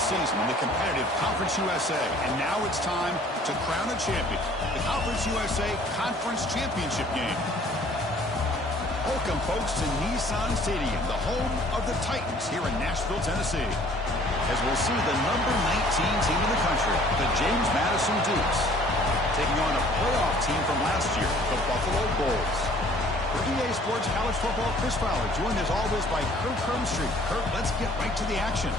Season in the competitive Conference USA, and now it's time to crown a champion. The Conference USA Conference Championship game. Welcome, folks, to Nissan Stadium, the home of the Titans here in Nashville, Tennessee. As we'll see the number 19 team in the country, the James Madison Dukes, taking on a playoff team from last year, the Buffalo Bulls. For EA Sports College Football, Chris Fowler, joined as always by Kurt Krumstreet. Kurt, let's get right to the action.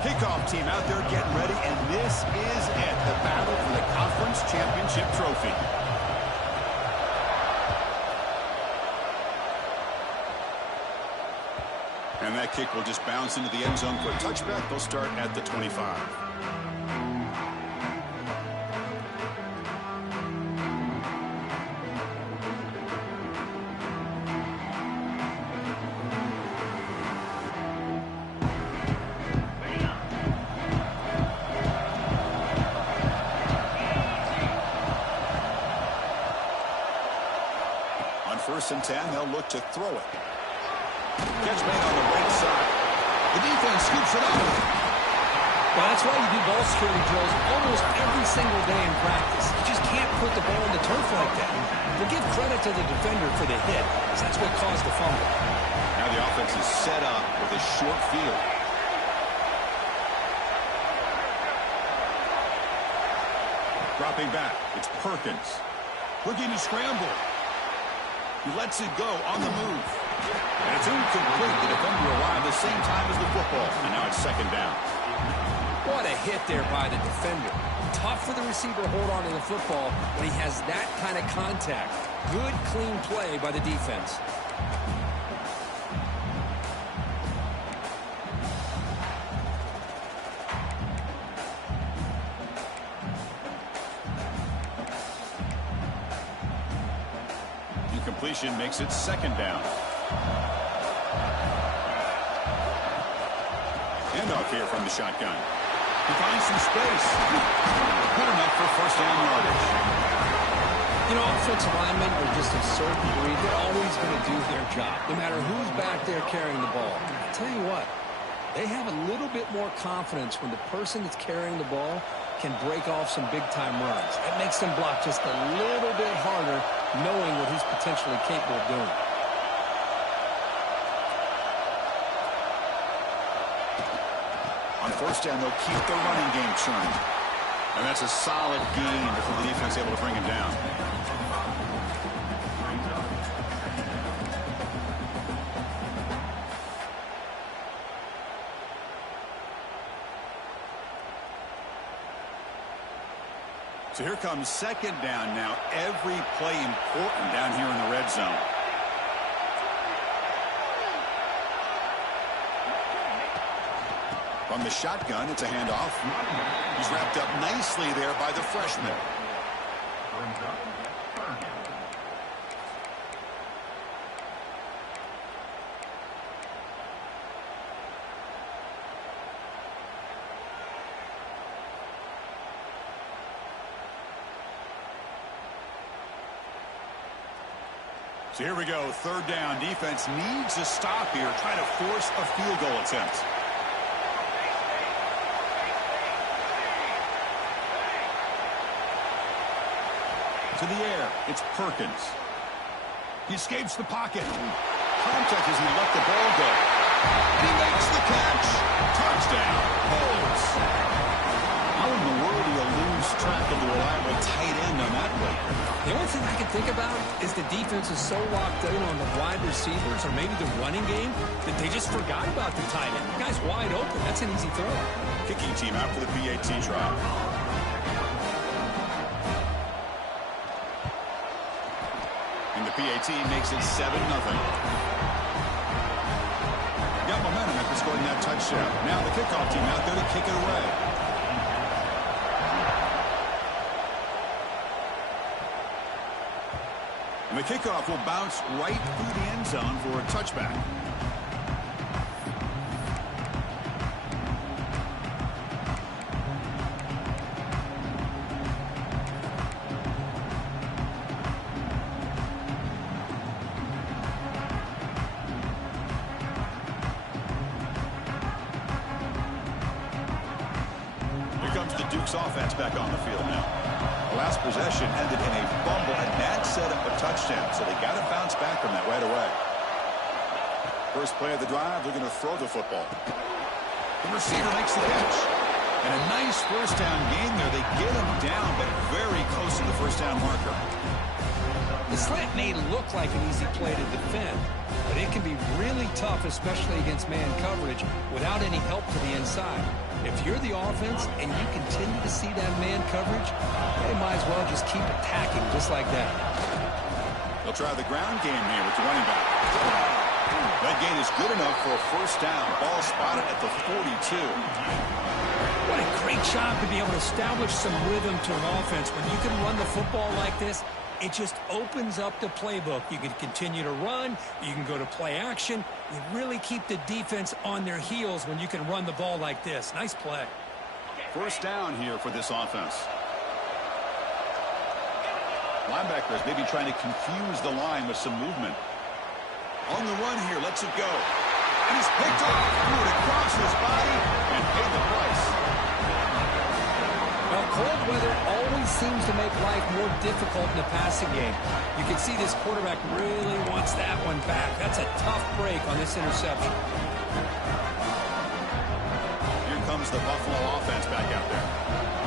Kickoff team out there getting ready, and this is it, the battle for the Conference Championship trophy. And that kick will just bounce into the end zone for a touchback. They'll start at the 25. First and 10, they'll look to throw it. Catch made on the right side. The defense scoops it up. Well, that's why you do ball security drills almost every single day in practice. You just can't put the ball in the turf like that. But give credit to the defender for the hit, because that's what caused the fumble. Now the offense is set up with a short field. Dropping back, it's Perkins. Looking to scramble. He lets it go on the move. And it's incomplete. The defender arrived the same time as the football. And now it's second down. What a hit there by the defender. Tough for the receiver to hold on to the football when he has that kind of contact. Good, clean play by the defense. Completion makes it second down. Handoff here from the shotgun. He finds some space. Good enough for first down yardage. You know, offensive linemen are just a certain breed. They're always going to do their job, no matter who's back there carrying the ball. I tell you what, they have a little bit more confidence when the person that's carrying the ball can break off some big-time runs. It makes them block just a little bit harder, knowing what he's potentially capable of doing. On first down, they'll keep the running game churning. And that's a solid gain before the defense able to bring him down. So here comes second down now. Every play important down here in the red zone. From the shotgun, it's a handoff. He's wrapped up nicely there by the freshman. So here we go, third down. Defense needs a stop here, trying to force a field goal attempt. To the air, it's Perkins. He escapes the pocket. Pump Looked like as he let the ball go. He makes the catch. Touchdown, Colts. How in the world do you lose track of the reliable tight end on that play? The only thing I can think about is the defense is so locked in on the wide receivers or maybe the running game that they just forgot about the tight end. The guy's wide open. That's an easy throw. Kicking team out for the PAT try. And the PAT makes it 7-0. Got momentum after scoring that touchdown. Now the kickoff team out there to kick it away. And the kickoff will bounce right through the end zone for a touchback. Duke's offense back on the field now. The last possession ended in a fumble, and that set up a touchdown, so they got to bounce back from that right away. First play of the drive, they're going to throw the football. The receiver makes the catch. And a nice first down gain there. They get him down, but very close to the first down marker. The slant may look like an easy play to defend, but it can be really tough, especially against man coverage, without any help to the inside. If you're the offense and you continue to see that man coverage, they might as well just keep attacking just like that. They'll try the ground game here with the running back. That gain is good enough for a first down. Ball spotted at the 42. What a great job to be able to establish some rhythm to an offense. When you can run the football like this, it just opens up the playbook. You can continue to run. You can go to play action. You really keep the defense on their heels when you can run the ball like this. Nice play. First down here for this offense. Linebackers maybe trying to confuse the line with some movement. On the run here, lets it go. And he's picked off. Threw it across his body and paid the price. Well, cold weather always seems to make life more difficult in the passing game. You can see this quarterback really wants that one back. That's a tough break on this interception. Here comes the Buffalo offense back out there.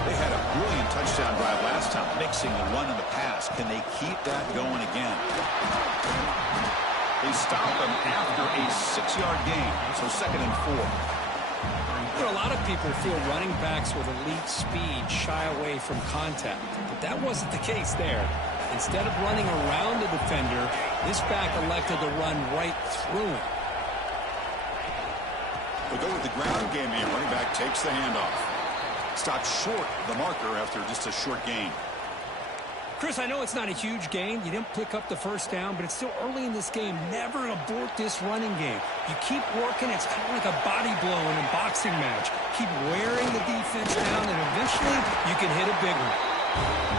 They had a brilliant touchdown drive last time, mixing the run and the pass. Can they keep that going again? They stop them after a 6-yard gain, so 2nd and 4. You know, a lot of people feel running backs with elite speed shy away from contact, but that wasn't the case there. Instead of running around the defender, this back elected to run right through him. We'll go with the ground game here. Running back takes the handoff. Stopped short of the marker after just a short gain. Chris, I know it's not a huge gain. You didn't pick up the first down, but it's still early in this game. Never abort this running game. You keep working. It's kind of like a body blow in a boxing match. Keep wearing the defense down, and eventually you can hit a big one.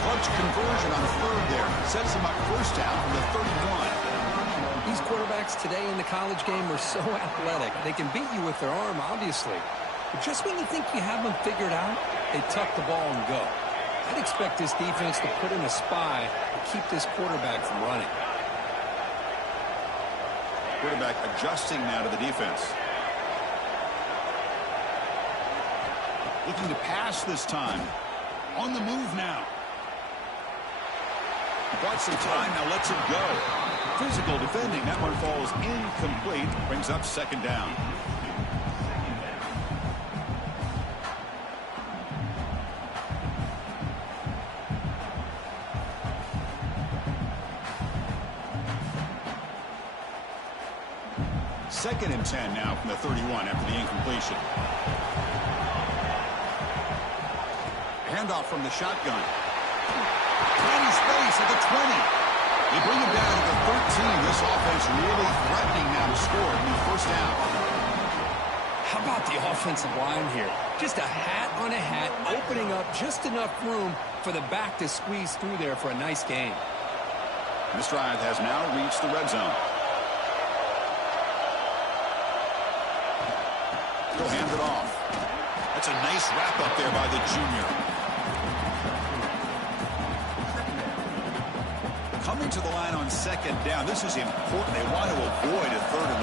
Clutch conversion on 3rd there. Sets them up first down from the 31. These quarterbacks today in the college game are so athletic. They can beat you with their arm, obviously. But just when you think you have them figured out, they tuck the ball and go. I'd expect this defense to put in a spy to keep this quarterback from running. Quarterback adjusting now to the defense. Looking to pass this time. On the move now. Bought some time, now lets it go. Physical defending. That one falls incomplete. Brings up 2nd down. Second and 10 now from the 31 after the incompletion. Handoff from the shotgun. Tiny space at the 20. They bring him down to the 13. This offense really threatening now to score in the first down. How about the offensive line here? Just a hat on a hat, opening up just enough room for the back to squeeze through there for a nice gain. This drive has now reached the red zone. He'll hand it off. That's a nice wrap up there by the junior. Coming to the line on 2nd down. This is important. They want to avoid a 3rd and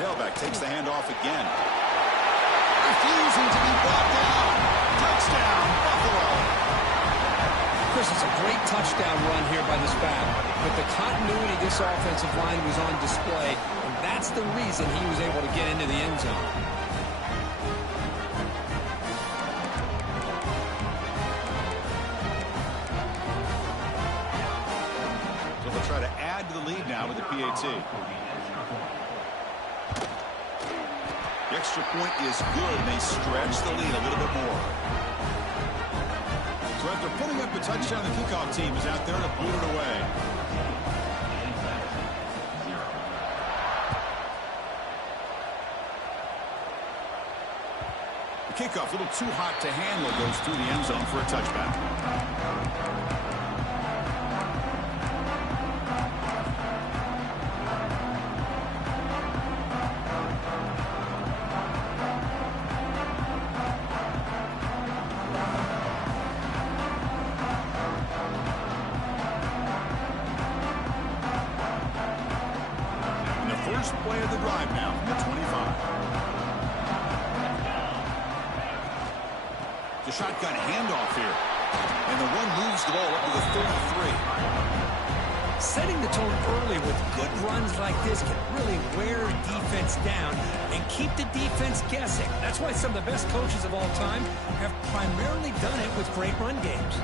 Tailback takes the handoff again. Refusing to be brought down. Touchdown, Buffalo. Chris, it's a great touchdown run here by this back. But the continuity of this offensive line was on display, and that's the reason he was able to get into the end zone. So they'll try to add to the lead now with the PAT. The extra point is good, and they stretch the lead a little bit more. So after putting up a touchdown, the kickoff team is out there to boot it away. The kickoff, a little too hot to handle, goes through the end zone for a touchback. First play of the drive now from the 25. The shotgun handoff here. And the run moves the ball up to the 33. Setting the tone early with good runs like this can really wear defense down and keep the defense guessing. That's why some of the best coaches of all time have primarily done it with great run games.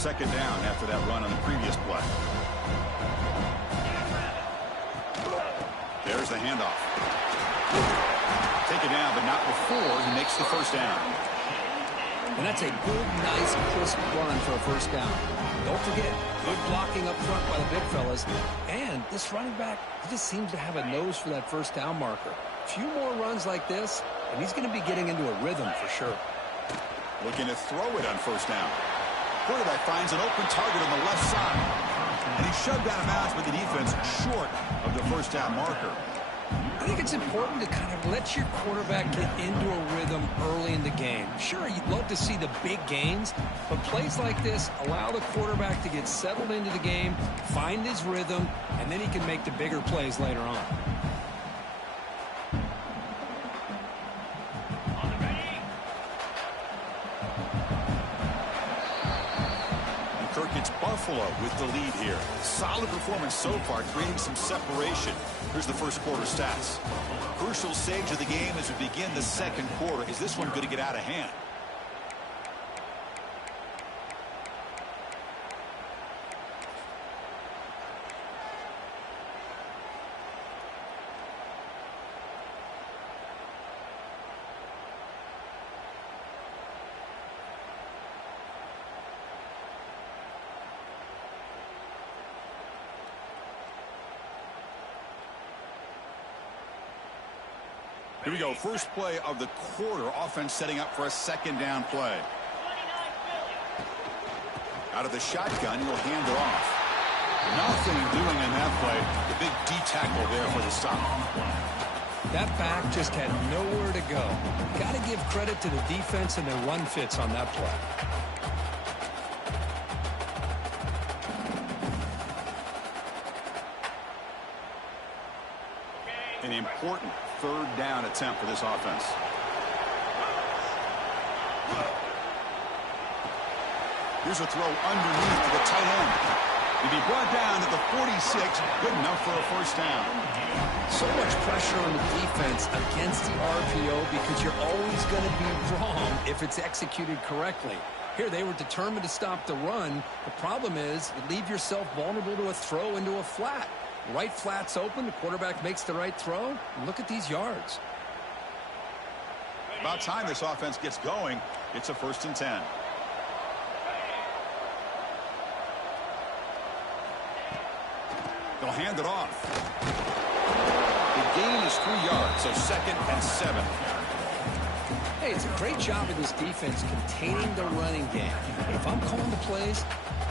Second down after that run on the previous play. There's the handoff. Take it down, but not before he makes the first down. And that's a good, nice, crisp run for a first down. Don't forget, good blocking up front by the big fellas. And this running back, he just seems to have a nose for that first down marker. A few more runs like this, and he's going to be getting into a rhythm for sure. Looking to throw it on first down. Quarterback finds an open target on the left side. And he's shoved out of bounds by the defense short of the first down marker. I think it's important to kind of let your quarterback get into a rhythm early in the game. Sure, you'd love to see the big gains, but plays like this allow the quarterback to get settled into the game, find his rhythm, and then he can make the bigger plays later on. It's Buffalo with the lead here. Solid performance so far, creating some separation. Here's the first quarter stats. Crucial stage of the game as we begin the second quarter. Is this one going to get out of hand? Here we go. First play of the quarter. Offense setting up for a second down play. Out of the shotgun, he'll hand it off. Nothing doing in that play. The big D tackle there for the stop. That back just had nowhere to go. Got to give credit to the defense and their run fits on that play. An important third down attempt for this offense. Here's a throw underneath to the tight end. He'll be brought down at the 46. Good enough for a first down. So much pressure on the defense against the RPO because you're always going to be wrong if it's executed correctly. Here, they were determined to stop the run. The problem is you leave yourself vulnerable to a throw into a flat. Right flat's open, the quarterback makes the right throw, and look at these yards. About time this offense gets going. It's a 1st and 10. They'll hand it off. The gain is 3 yards, so 2nd and 7. Hey, it's a great job of this defense containing the running game. But if I'm calling the plays,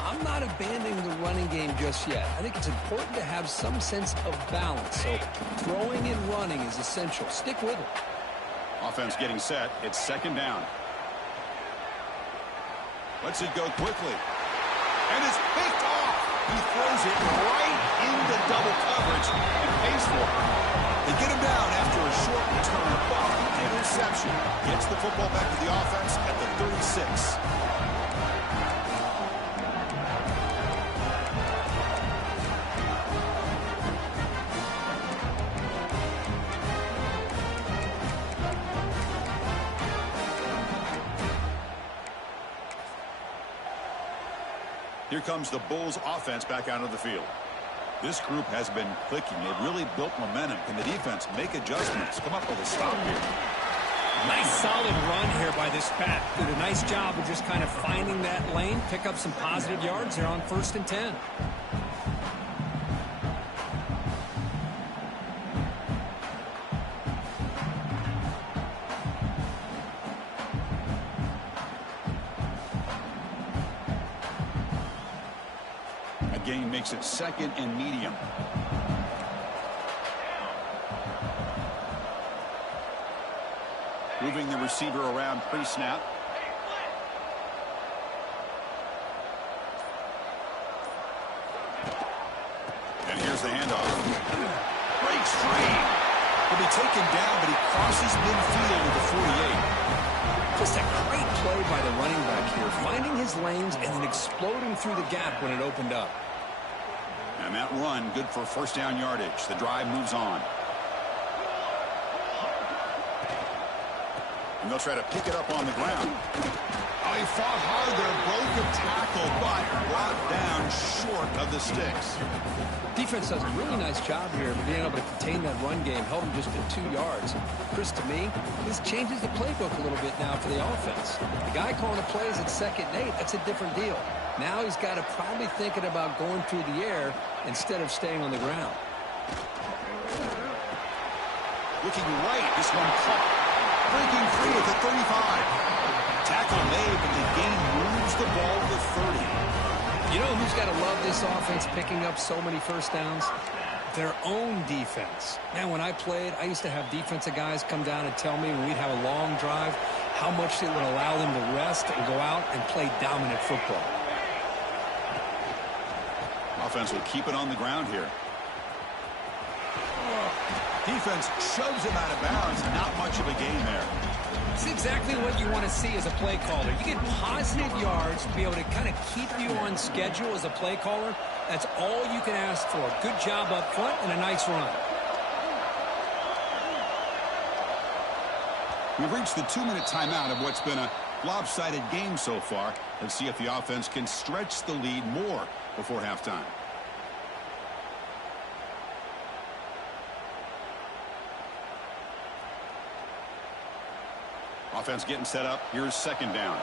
I'm not abandoning the running game just yet. I think it's important to have some sense of balance. So throwing and running is essential. Stick with it. Offense getting set. It's second down. Lets it go quickly. And it's picked off. He throws it right into double coverage and pays for it. They get him down after a short return, but interception gets the football back to the offense at the 36. Here comes the Bulls offense back out of the field. This group has been clicking. They've really built momentum. Can the defense make adjustments? Come up with a stop here. Nice solid run here by this back. Did a nice job of just kind of finding that lane, pick up some positive yards there on 1st and 10. Gain makes it 2nd and medium. Moving the receiver around pre-snap. And here's the handoff. Breaks free. He'll be taken down, but he crosses midfield at the 48. Just a great play by the running back here, finding his lanes and then exploding through the gap when it opened up. And that run, good for 1st down yardage. The drive moves on. And they'll try to pick it up on the ground. Oh, he fought hard there, broke the tackle, but brought down short of the sticks. Defense does a really nice job here of being able to contain that run game, held him just at 2 yards. Chris, to me, this changes the playbook a little bit now for the offense. The guy calling the plays at 2nd and 8, that's a different deal. Now he's got to probably thinking about going through the air instead of staying on the ground. Looking right, this one caught. Breaking free at the 35. Tackle made, but the gain moves the ball to the 30. You know who's got to love this offense picking up so many 1st downs? Their own defense. Man, when I played, I used to have defensive guys come down and tell me when we'd have a long drive how much it would allow them to rest and go out and play dominant football. Offense will keep it on the ground here. Defense shoves him out of bounds. Not much of a gain there. It's exactly what you want to see as a play caller. You get positive yards to be able to kind of keep you on schedule as a play caller. That's all you can ask for. Good job up front and a nice run. We've reached the 2-minute timeout of what's been a lopsided game so far. Let's see if the offense can stretch the lead more before halftime. Offense getting set up. Here's 2nd down.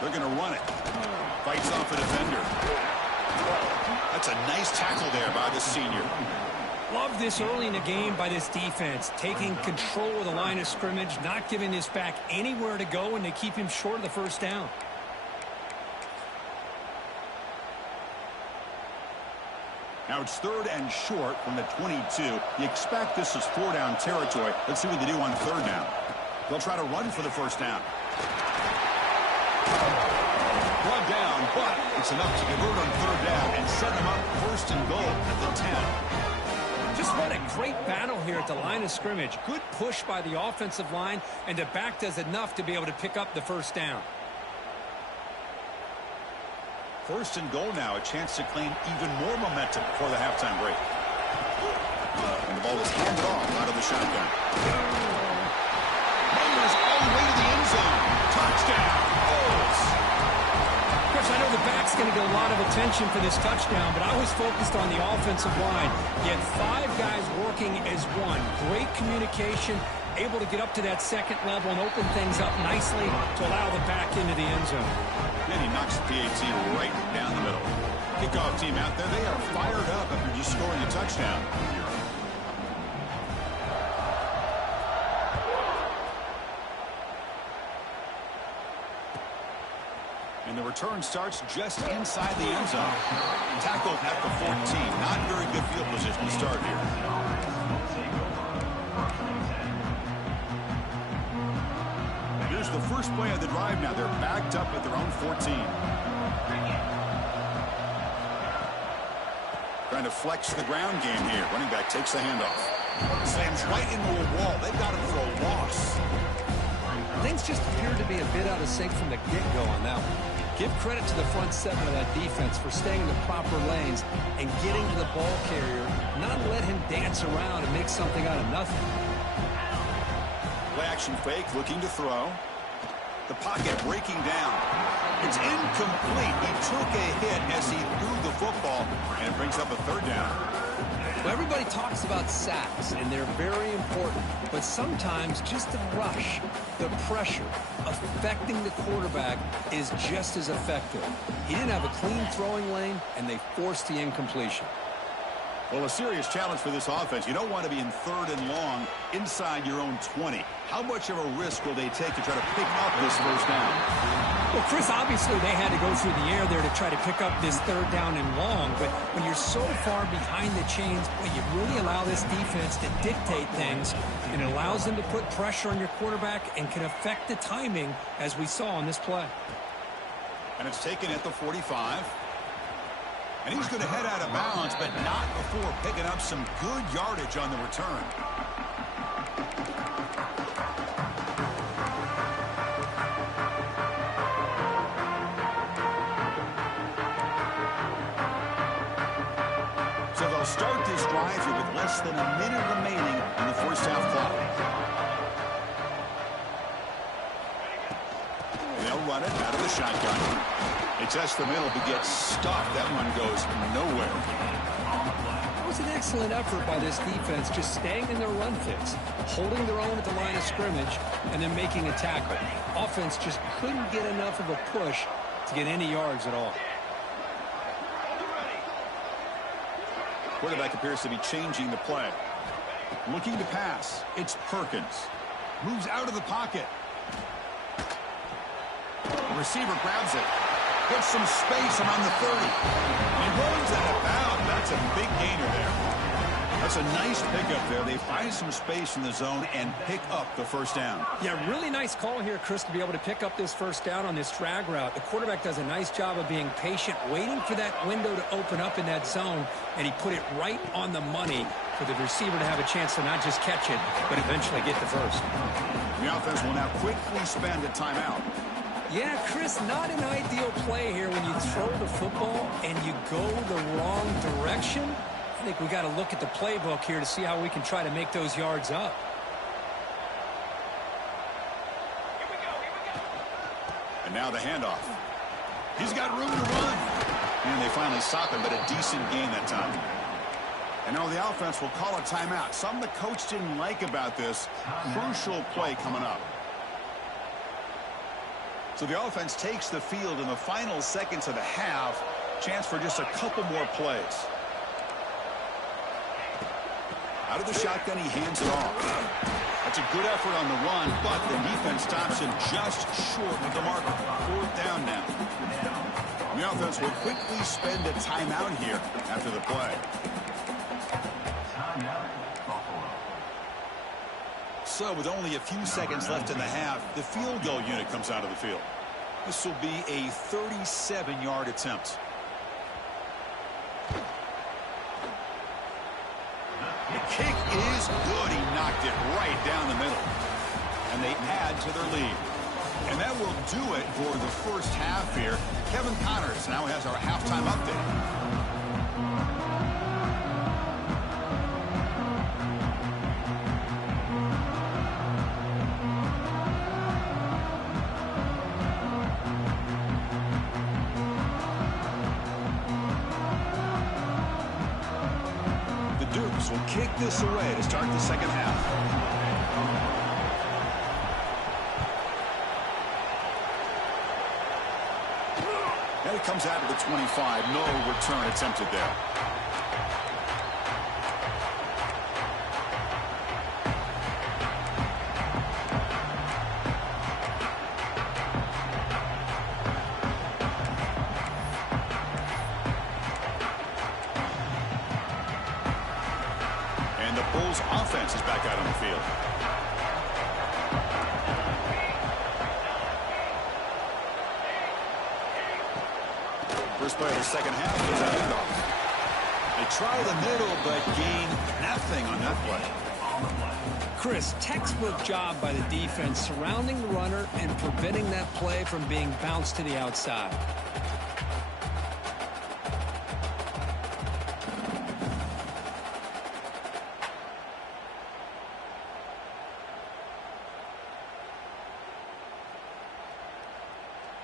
They're going to run it. Fights off a defender. That's a nice tackle there by the senior. Love this early in the game by this defense, taking control of the line of scrimmage, not giving this back anywhere to go, and they keep him short of the 1st down. Now it's 3rd and short from the 22. You expect this is 4-down territory. Let's see what they do on 3rd down. They'll try to run for the 1st down. Brought down, but it's enough to convert on 3rd down and set them up 1st and goal at the 10. Just what a great battle here at the line of scrimmage. Good push by the offensive line, and the back does enough to be able to pick up the 1st down. 1st and goal now, a chance to claim even more momentum before the halftime break. And the ball is handed off out of the shotgun. Runners all the way to the end zone. Touchdown, Bulls. Chris, I know the back's going to get a lot of attention for this touchdown, but I was focused on the offensive line. You had 5 guys working as one. Great communication, able to get up to that 2nd level and open things up nicely to allow the back into the end zone. And he knocks the PAT right down the middle. Kickoff team out there, they are fired up after just scoring a touchdown. And the return starts just inside the end zone. Tackled at the 14. Not very good field position to start here. Here's the first play of the drive now. They're backed up at their own 14. Trying to flex the ground game here. Running back takes the handoff. Slams right into a wall. They've got him for a loss. Things just appear to be a bit out of sync from the get-go on that one. Give credit to the front seven of that defense for staying in the proper lanes and getting to the ball carrier, not let him dance around and make something out of nothing. Play action fake, looking to throw. The pocket breaking down. It's incomplete. He took a hit as he threw the football, and it brings up a third down. Well, everybody talks about sacks, and they're very important. But sometimes just the rush, the pressure, affecting the quarterback is just as effective. He didn't have a clean throwing lane, and they forced the incompletion. Well, a serious challenge for this offense. You don't want to be in third and long inside your own 20. How much of a risk will they take to try to pick up this first down? Well, Chris, obviously they had to go through the air there to try to pick up this third down and long. But when you're so far behind the chains, well, you really allow this defense to dictate things. And it allows them to put pressure on your quarterback and can affect the timing, as we saw on this play. And it's taken at the 45. And he's going to head out of bounds, but not before picking up some good yardage on the return. So they'll start this drive here with less than a minute remaining in the first half clock. They'll run it out of the shotgun. They test the middle, but gets stuck. That one goes nowhere. That was an excellent effort by this defense, just staying in their run fits, holding their own at the line of scrimmage, and then making a tackle. Offense just couldn't get enough of a push to get any yards at all. Quarterback appears to be changing the play. Looking to pass. It's Perkins. Moves out of the pocket. The receiver grabs it. Gets some space around the 30. And runs out of bounds. That's a big gainer there. That's a nice pickup there. They find some space in the zone and pick up the first down. Yeah, really nice call here, Chris, to be able to pick up this first down on this drag route. The quarterback does a nice job of being patient, waiting for that window to open up in that zone, and he put it right on the money for the receiver to have a chance to not just catch it, but eventually get the first. The offense will now quickly spend a timeout. Yeah, Chris, not an ideal play here when you throw the football and you go the wrong direction. I think we got to look at the playbook here to see how we can try to make those yards up. And now the handoff. He's got room to run. And they finally stop him, but a decent gain that time. And now the offense will call a timeout. Something the coach didn't like about this. Crucial play coming up. So the offense takes the field in the final seconds of the half. Chance for just a couple more plays. Out of the shotgun, he hands it off. That's a good effort on the run, but the defense stops him just short of the marker. Fourth down now. And the offense will quickly spend a timeout here after the play. So with only a few seconds left in the half, the field goal unit comes out of the field. This will be a 37-yard attempt. The kick is good. He knocked it right down the middle. And they add to their lead. And that will do it for the first half here. Kevin Connors now has our halftime update. Will kick this away to start the second half. And it comes out of the 25. No return attempted there. Bills offense is back out on the field. First play of the second half is a handoff. They try the middle, but gain nothing on that play. Chris, textbook job by the defense surrounding the runner and preventing that play from being bounced to the outside.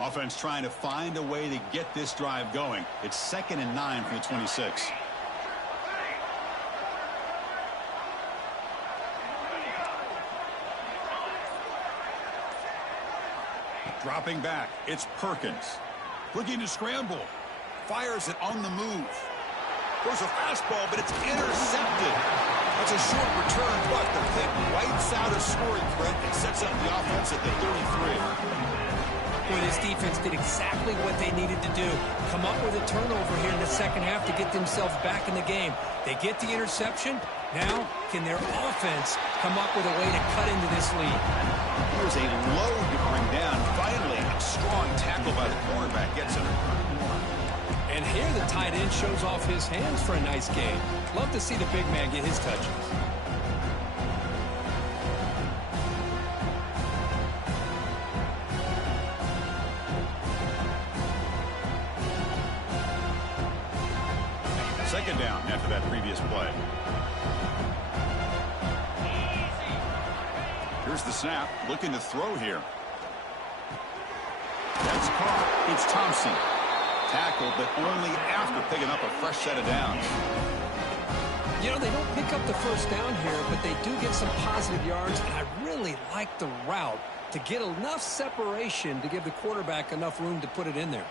Offense trying to find a way to get this drive going. It's 2nd and 9 from the 26. Dropping back, it's Perkins. Looking to scramble. Fires it on the move. Throws a fastball, but it's intercepted. That's a short return, but the pick wipes out a scoring threat and sets up the offense at the 33. Boy, this defense did exactly what they needed to do. Come up with a turnover here in the second half to get themselves back in the game. They get the interception. Now, can their offense come up with a way to cut into this lead? Here's a load to bring down. Finally, a strong tackle by the cornerback gets him. And here the tight end shows off his hands for a nice game. Love to see the big man get his touches. Second down after that previous play. Here's the snap, looking to throw here. That's caught. It's Thompson. Tackled, but only after picking up a fresh set of downs. You know, they don't pick up the first down here, but they do get some positive yards, and I really like the route to get enough separation to give the quarterback enough room to put it in there.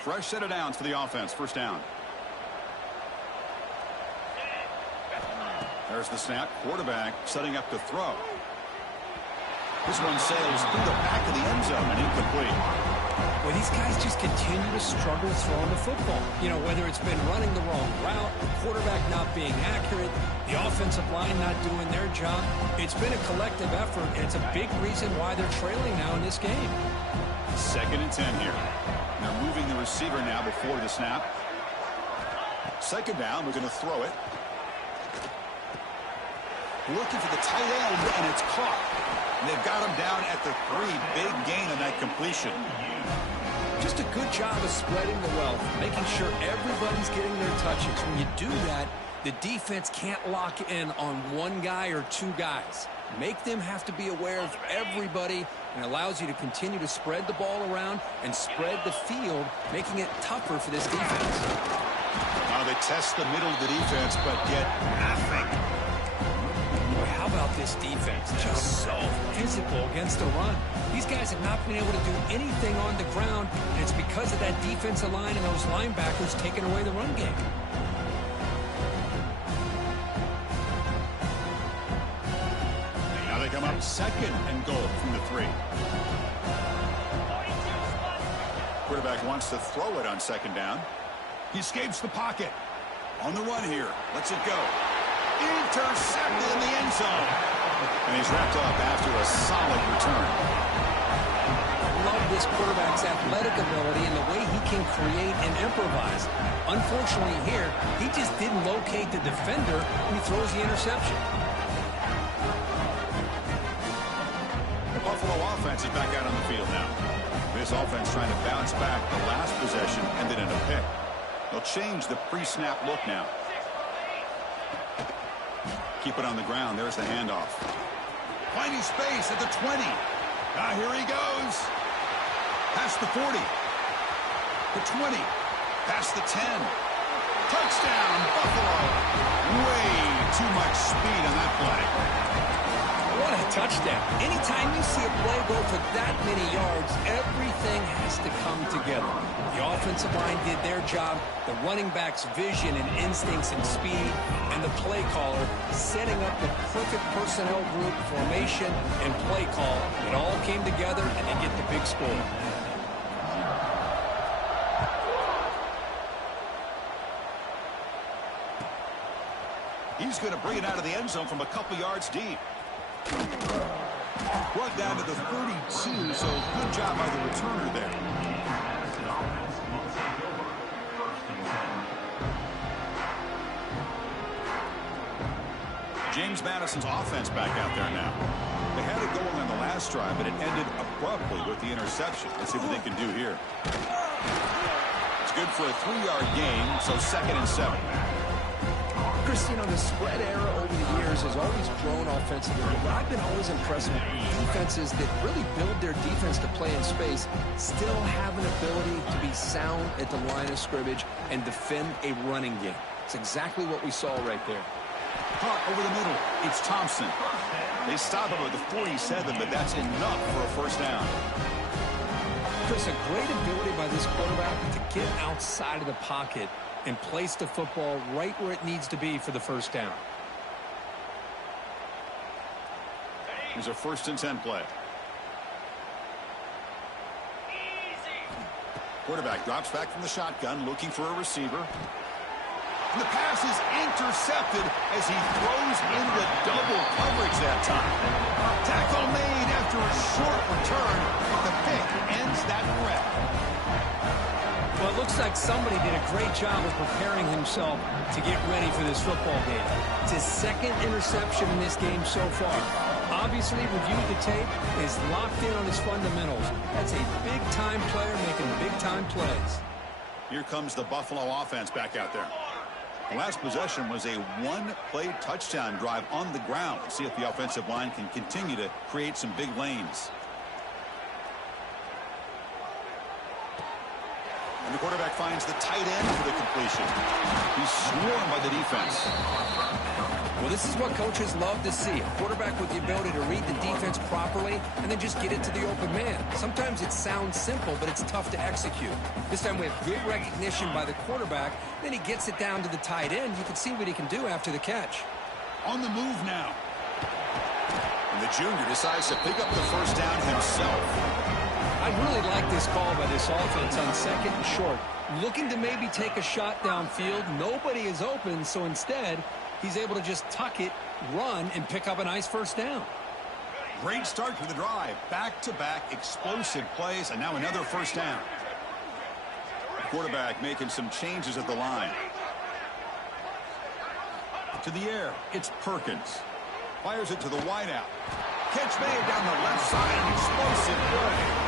Fresh set of downs for the offense, first down. There's the snap. Quarterback setting up to throw. This one sails through the back of the end zone and incomplete. Well, these guys just continue to struggle throwing the football. You know, whether it's been running the wrong route, the quarterback not being accurate, the offensive line not doing their job. It's been a collective effort, and it's a big reason why they're trailing now in this game. 2nd and 10 here. They're moving the receiver now before the snap. Second down, we're going to throw it. Looking for the tight end, and it's caught. And they've got him down at the 3. Big gain on that completion. Just a good job of spreading the wealth, making sure everybody's getting their touches. When you do that, the defense can't lock in on one guy or two guys. Make them have to be aware of everybody, and allows you to continue to spread the ball around and spread the field, making it tougher for this defense. Now they test the middle of the defense, but get nothing. How about this defense? Just so physical against the run. These guys have not been able to do anything on the ground, and it's because of that defensive line and those linebackers taking away the run game. Now they come up 2nd and goal from the 3. Quarterback wants to throw it on 2nd down. He escapes the pocket. On the run here. Lets it go. Intercepted in the end zone. And he's wrapped up after a solid return. Love this quarterback's athletic ability and the way he can create and improvise. Unfortunately here, he just didn't locate the defender when he throws the interception. The Buffalo offense is back out on the field now. This offense trying to bounce back. The last possession ended in a pick. They'll change the pre-snap look now. Keep it on the ground. There's the handoff. Finding space at the 20. Here he goes. Past the 40. The 20. Past the 10. Touchdown, Buffalo. Way too much speed on that play. What a touchdown. Anytime you see a play go for that many yards, everything has to come together. The offensive line did their job, the running back's vision and instincts and speed, and the play caller setting up the perfect personnel group, formation, and play call. It all came together, and they get the big score. He He's going to bring it out of the end zone from a couple yards deep. Brought down to the 32, so good job by the returner there. James Madison's offense back out there now. They had it going on the last drive, but it ended abruptly with the interception. Let's see what they can do here. It's good for a 3-yard gain, so 2nd and 7. Chris, you know, the spread era over the years has always grown offensively, but I've been always impressed with defenses that really build their defense to play in space, still have an ability to be sound at the line of scrimmage and defend a running game. It's exactly what we saw right there. Caught over the middle. It's Thompson. They stop him at the 47, but that's enough for a first down. Chris, a great ability by this quarterback to get outside of the pocket and place the football right where it needs to be for the first down. Here's a 1st and 10 play. Quarterback drops back from the shotgun, looking for a receiver. And the pass is intercepted as he throws into double coverage that time. Tackle made after a short return, but the pick ends that threat. Well, it looks like somebody did a great job of preparing himself to get ready for this football game. It's his 2nd interception in this game so far. Obviously, reviewed the tape, is locked in on his fundamentals. That's a big-time player making big-time plays. Here comes the Buffalo offense back out there. The last possession was a 1-play touchdown drive on the ground. See if the offensive line can continue to create some big lanes. And the quarterback finds the tight end for the completion. He's swarmed by the defense. Well, this is what coaches love to see. A quarterback with the ability to read the defense properly and then just get it to the open man. Sometimes it sounds simple, but it's tough to execute. This time we have good recognition by the quarterback. Then he gets it down to the tight end. You can see what he can do after the catch. On the move now. And the junior decides to pick up the first down himself. I really like this call by this offense on 2nd and short. Looking to maybe take a shot downfield. Nobody is open, so instead, he's able to just tuck it, run, and pick up a nice first down. Great start to the drive. Back-to-back explosive plays, and now another first down. The quarterback making some changes at the line. To the air, it's Perkins. Fires it to the wideout. Catch made down the left side, an explosive play.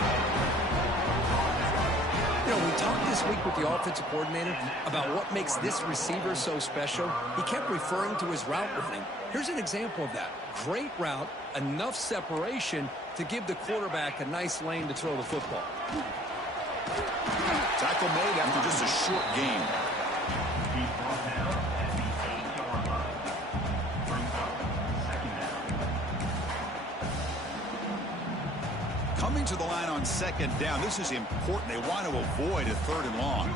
You know, we talked this week with the offensive coordinator about what makes this receiver so special. He kept referring to his route running. Here's an example of that. Great route, enough separation to give the quarterback a nice lane to throw the football. Tackle made after just a short game. Coming to the line on 2nd down. This is important. They want to avoid a 3rd and long.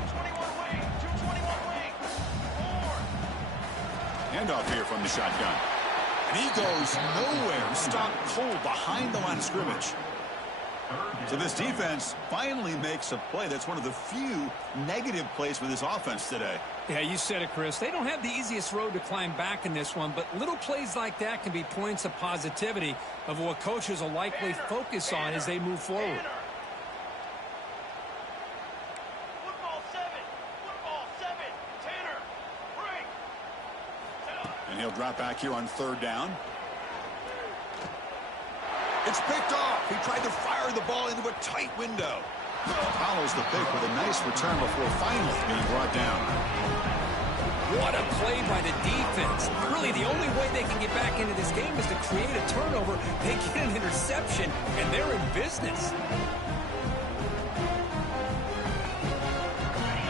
Handoff here from the shotgun. And he goes nowhere. Stopped cold behind the line of scrimmage. So this defense finally makes a play. That's one of the few negative plays for this offense today. Yeah, you said it, Chris. They don't have the easiest road to climb back in this one, but little plays like that can be points of positivity of what coaches will likely focus on as they move forward. And he'll drop back here on 3rd down. It's picked off. He tried to fire the ball into a tight window. Follows the pick with a nice return before finally being brought down. What a play by the defense. Really, the only way they can get back into this game is to create a turnover. They get an interception, and they're in business.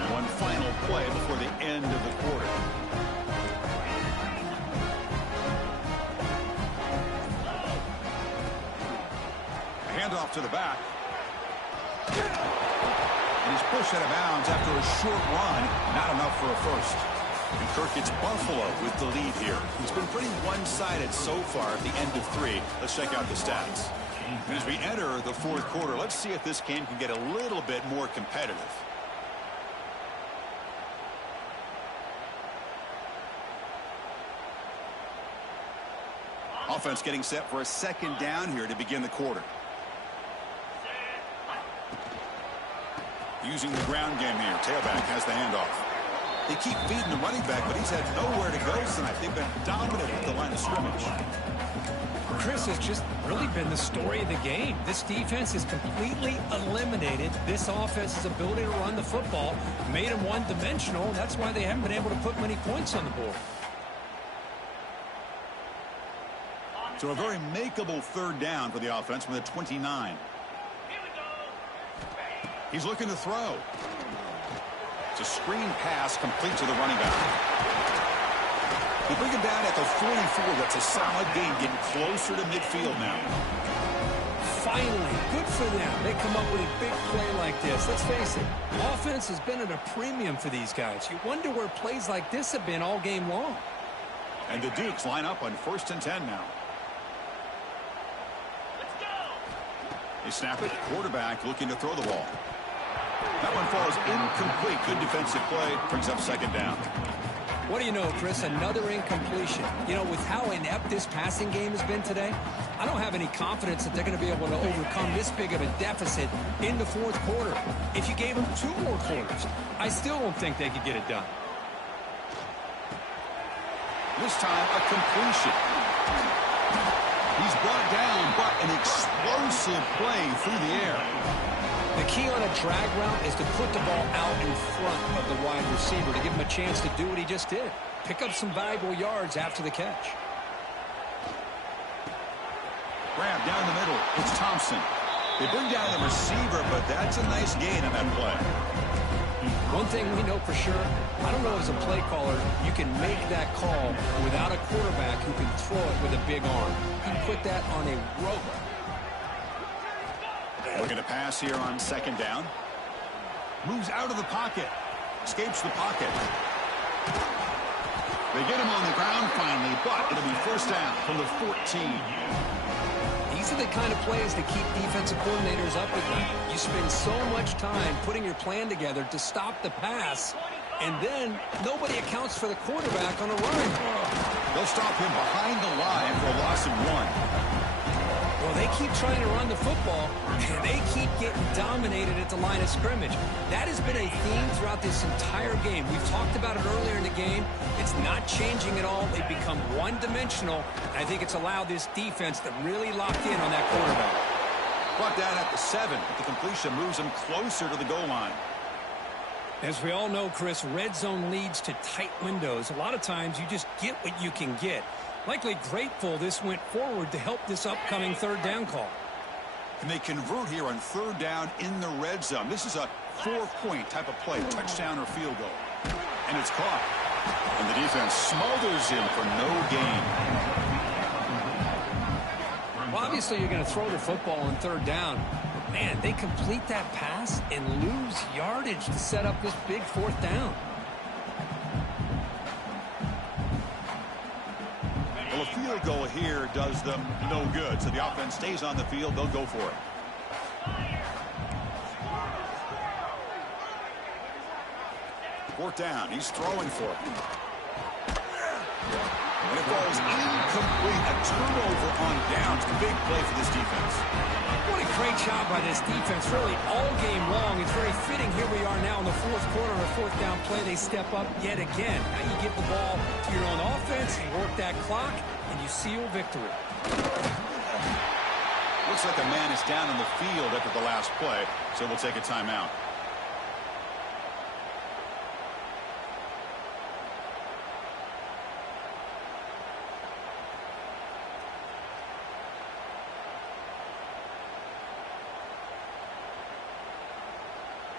One final play before the end of the quarter. Handoff to the back. And he's pushed out of bounds after a short run. Not enough for a first. And Kirk gets Buffalo with the lead here. It's been pretty one-sided so far at the end of 3. Let's check out the stats. As we enter the 4th quarter, let's see if this game can get a little bit more competitive. offense getting set for a second down here to begin the quarter. Using the ground game here. Tailback has the handoff. They keep feeding the running back, but he's had nowhere to go tonight. They've been dominant at the line of scrimmage. Chris has just really been the story of the game. This defense has completely eliminated this offense's ability to run the football, made them one-dimensional, and that's why they haven't been able to put many points on the board. So a very makeable third down for the offense from the 29. He's looking to throw. It's a screen pass complete to the running back. They bring him down at the 44. That's a solid gain, getting closer to midfield now. Finally, good for them. They come up with a big play like this. Let's face it, offense has been at a premium for these guys. You wonder where plays like this have been all game long. And the Dukes line up on 1st and 10 now. They snap it. Quarterback looking to throw the ball. That one falls incomplete. Good defensive play. Brings up second down. What do you know, Chris? Another incompletion. You know, with how inept this passing game has been today, I don't have any confidence that they're going to be able to overcome this big of a deficit in the fourth quarter. If you gave them 2 more quarters, I still don't think they could get it done. This time, a completion. He's brought down, but an explosive play through the air. The key on a drag route is to put the ball out in front of the wide receiver to give him a chance to do what he just did. Pick up some valuable yards after the catch. Grab down the middle. It's Thompson. They bring down the receiver, but that's a nice gain on that play. One thing we know for sure, I don't know as a play caller, you can make that call without a quarterback who can throw it with a big arm. He put that on a rope. Looking to pass here on second down. Moves out of the pocket. Escapes the pocket. They get him on the ground finally, but it'll be first down from the 14. These are the kind of plays that keep defensive coordinators up at night. You spend so much time putting your plan together to stop the pass, and then nobody accounts for the quarterback on a run. They'll stop him behind the line for a loss of 1. Well, they keep trying to run the football, and they keep getting dominated at the line of scrimmage. That has been a theme throughout this entire game. We've talked about it earlier in the game. It's not changing at all. They've become one-dimensional. I think it's allowed this defense to really lock in on that quarterback. Brought down at the 7, but the completion moves him closer to the goal line. As we all know, Chris, red zone leads to tight windows. A lot of times you just get what you can get. Likely grateful this went forward to help this upcoming third down call. And they convert here on third down in the red zone. This is a 4-point type of play, touchdown or field goal. And it's caught. And the defense smothers him for no gain. Well, obviously you're going to throw the football on third down. But man, they complete that pass and lose yardage to set up this big fourth down. Well, a field goal here does them no good. So the offense stays on the field. They'll go for it. Fourth down. He's throwing for it. And it falls incomplete. A turnover on downs. Big play for this defense. What a great job by this defense, really all game long. It's very fitting. Here we are now in the fourth quarter, a fourth down play. They step up yet again. Now you give the ball to your own offense, you work that clock, and you seal victory. Looks like a man is down on the field after the last play, so we'll take a timeout.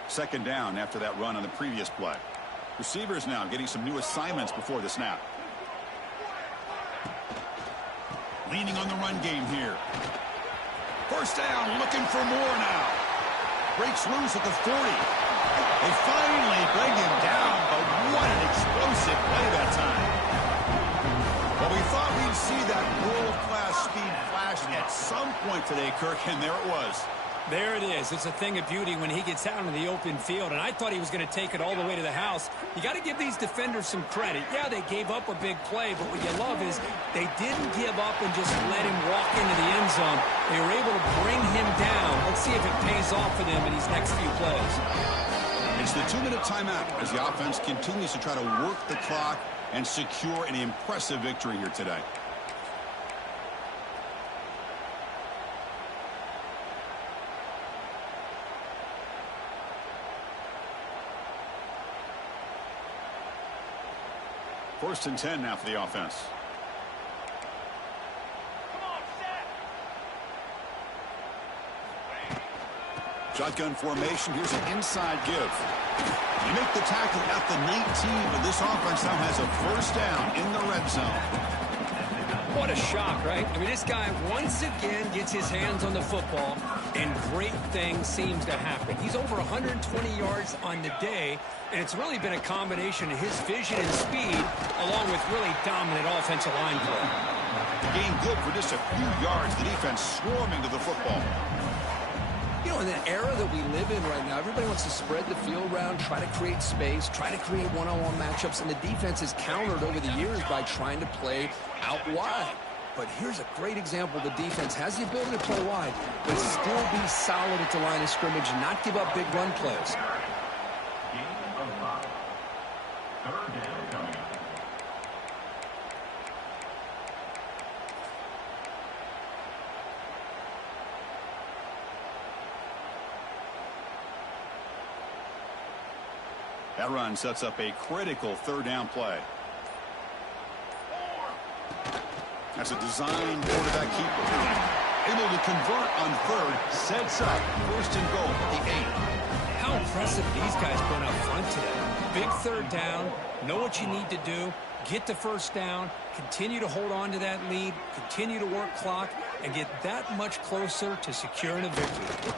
Second down after that run on the previous play. Receivers now getting some new assignments before the snap. Leaning on the run game here. First down, looking for more now. Breaks loose at the 40. They finally bring him down, but what an explosive play that time. Well, we thought we'd see that world-class speed flash at some point today, Kirk, and there it was. There it is. It's a thing of beauty when he gets out into the open field, and I thought he was going to take it all the way to the house. You got to give these defenders some credit. Yeah, they gave up a big play, but what you love is they didn't give up and just let him walk into the end zone. They were able to bring him down. Let's see if it pays off for them in these next few plays. It's the 2-minute timeout as the offense continues to try to work the clock and secure an impressive victory here today. First and 10 now for the offense. Shotgun formation. Here's an inside give. You make the tackle at the 19, but this offense now has a first down in the red zone. What a shock, right? I mean, this guy once again gets his hands on the football, and great things seems to happen. He's over 120 yards on the day, and it's really been a combination of his vision and speed, along with really dominant offensive line play. The game good for just a few yards. The defense swarming to the football. You know, in the era that we live in right now, everybody wants to spread the field around, try to create space, try to create one-on-one matchups, and the defense has countered over the years by trying to play out wide. But here's a great example. The defense has the ability to play wide, but still be solid at the line of scrimmage and not give up big run plays. That run sets up a critical third down play. That's a design quarterback keeper. Able to convert on third, sets up first and goal at the 8. How impressive these guys been up front today. Big third down, know what you need to do, get the first down, continue to hold on to that lead, continue to work clock, and get that much closer to securing a victory.